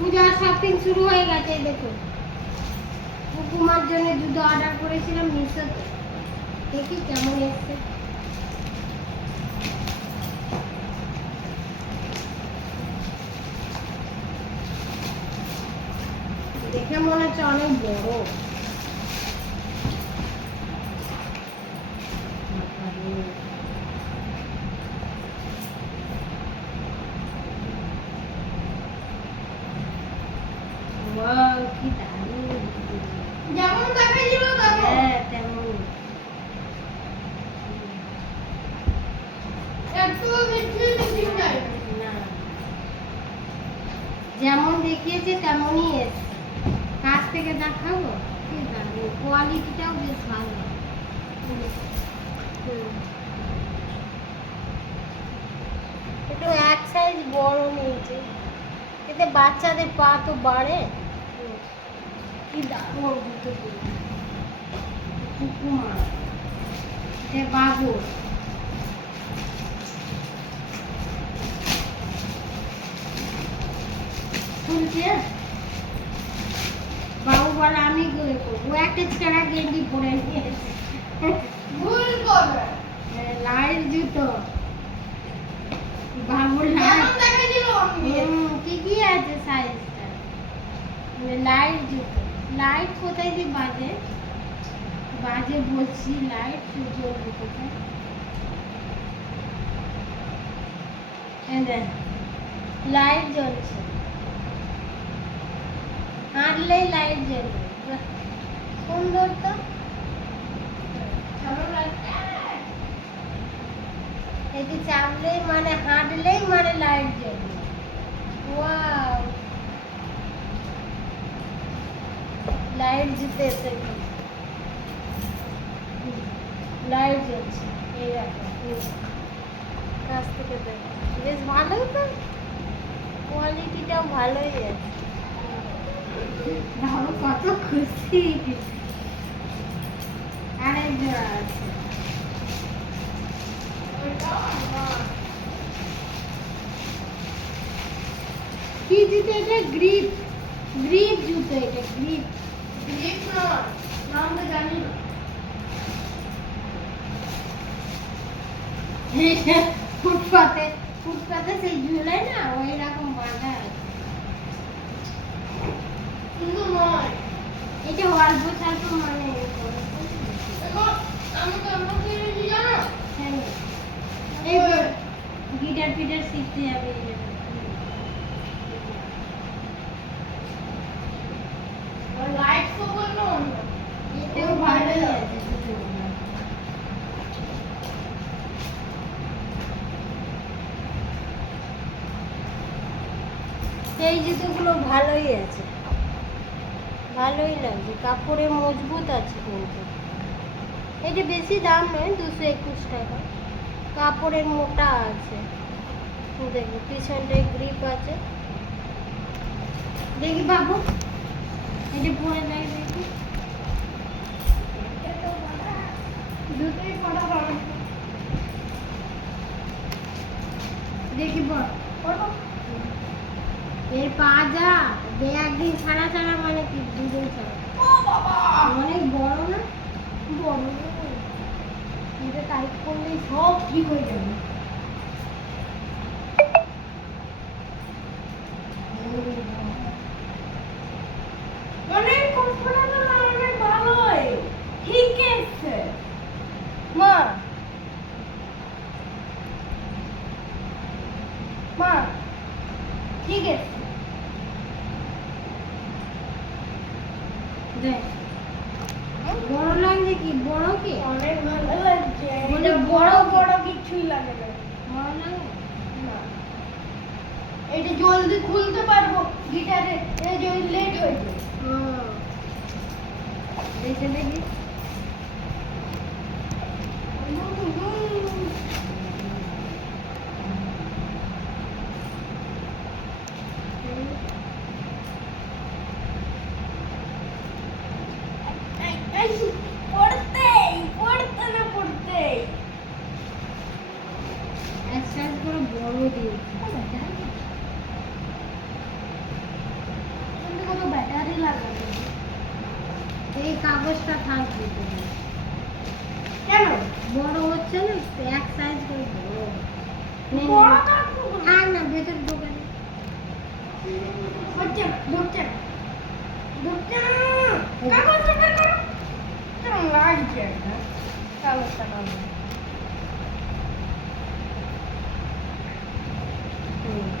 পূজার শপিং শুরু হয়ে গেছে দেখো কুকুমার জন্য দুধ অর্ডার করেছিলাম মিশোতে দেখি কেমন এসছে। দেখে মনে হচ্ছে অনেক বড় বাবারে। Wow, কি দারুণ যেমন দেখাইছিল তেমন হ্যাঁ তেমন একটু মিষ্টি মিষ্টি চাই না যেমন দেখিয়েছে তেমনই এসছে। কাছ থেকে দেখাবো? কোয়ালিটিটাও বেশ ভালো। একটু এক সাইজ বড় নিয়েছে। এতে বাচ্চাদের পা তো বাড়ে। কি দারুণ কুকুমা। এটা বাবুর। শুনছে বাবু বলে আমি ও একটা ছেঁড়া গেঞ্জি পরে নিয়েছে। ভুল করবে? লাইট জুতো। বাবুর হুম, ঠিকই আছে সাইজটা লাইট জুতো। লাইট কোথায় দিয়ে বাজে? বাজে বলছি লাইট জ্বলবে কোথায়? দেখ, লাইট জ্বলছে। হাঁটলেই লাইট জ্বলবে। সুন্দর তো? এটি চাপলেই মানে হাঁটলেই মানে লাইট জ্বলবে। ওয়াও লাইট জিতে এসে লাইট জ্বলছে। এই কাছ থেকে দেখো। বেশ ভালোই তো। কোয়ালিটিটাও ভালোই আছে। কত খুশি আরেক জোড়া আছে ওইটা আমার কি জুতো এটা গ্রিপ গ্রিপ জুতো এটা গ্রিপ গ্রিপ নয় নামটা জানি না ফুটপাতে ফুটপাতে সেই ঝুলায় না ওই রকম বাঁধা আছে কিন্তু নয় এটা মানে হ্যাঁ। গিটার ফিটার শিখতে যাবে লাইট আছে এই জুতোগুলো ভালোই আছে। ভালোই লাগছে, কাপড়ে মজবুত আছে কিন্তু। এটা বেশি দাম নয়, দুশো একুশ টাকা। কাপড়ের মোটা আছে। দেখি, পিছনটায় গ্রিপ আছে। দেখি বাবু এটা পরে দেখ দেখি দুটোই পড়া হবে দেখি বল পড়ো এর পা যা দে একদিন ছাড়া ছাড়া মানে কি? দুদিন ছাড়া। অনেক বড় না? বড় এটা টাইট করলেই সব ঠিক হয়ে যাবে। অনেক কমফোর্টেবল আর অনেক ভালোই। ঠিক আছে। মা। মা। ঠিক আছে। দেখ বড় লাগছে কি? বড় কি? অনেক ভালো লাগছে। বড় বড় কিছুই লাগে না। বড় লাগে না। এটা জলদি খুলতে পারব গিটারে। যদি লেট হয়ে যায় দেখে দেখি এই, এই, পড়তেই পড়তে না পড়তেই এক সাইজ করে বড় দিয়েছে এই কাগজটা থাকবে। কেন? বড় হচ্ছে না এক সাইজ করে বড় নে, বড় ভেতর দোকানে হচ্ছে ধরছে ধরছে। কাগজটা বের করো। কেমন লাগছে কাগজটা। হুম, নাই দিছি। না, একটু ভালো তো ভেবে।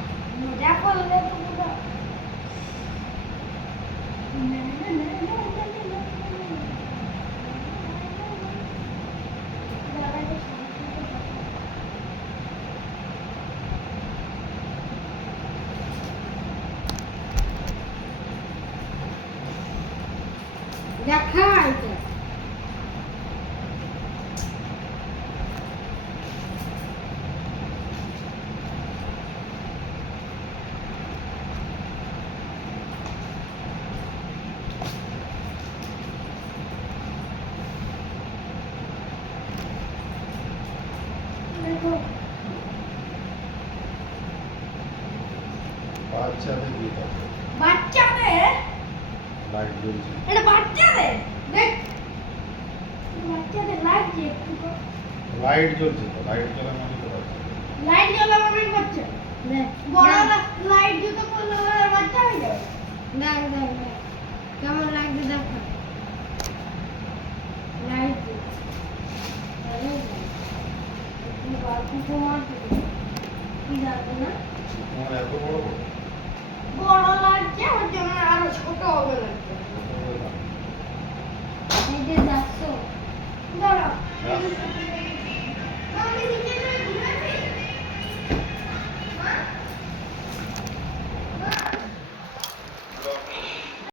মজা করলে তো পুরো দেখা এটা দেখো বাচ্চাদের? বাচ্চাদের লাইট জ্বলছে এটা বাচ্চাদের? দেখ। বাচ্চাদের লাগছে একটু লাইট জ্বলছে তো লাইট জ্বলা মানে তো লাইট মনে দেখ। বড় লাইট জুতো পরলে ওরা বাচ্চা হয়ে যাবে। দেখ দেখ দেখ। কেমন লাগছে দেখো Yeah.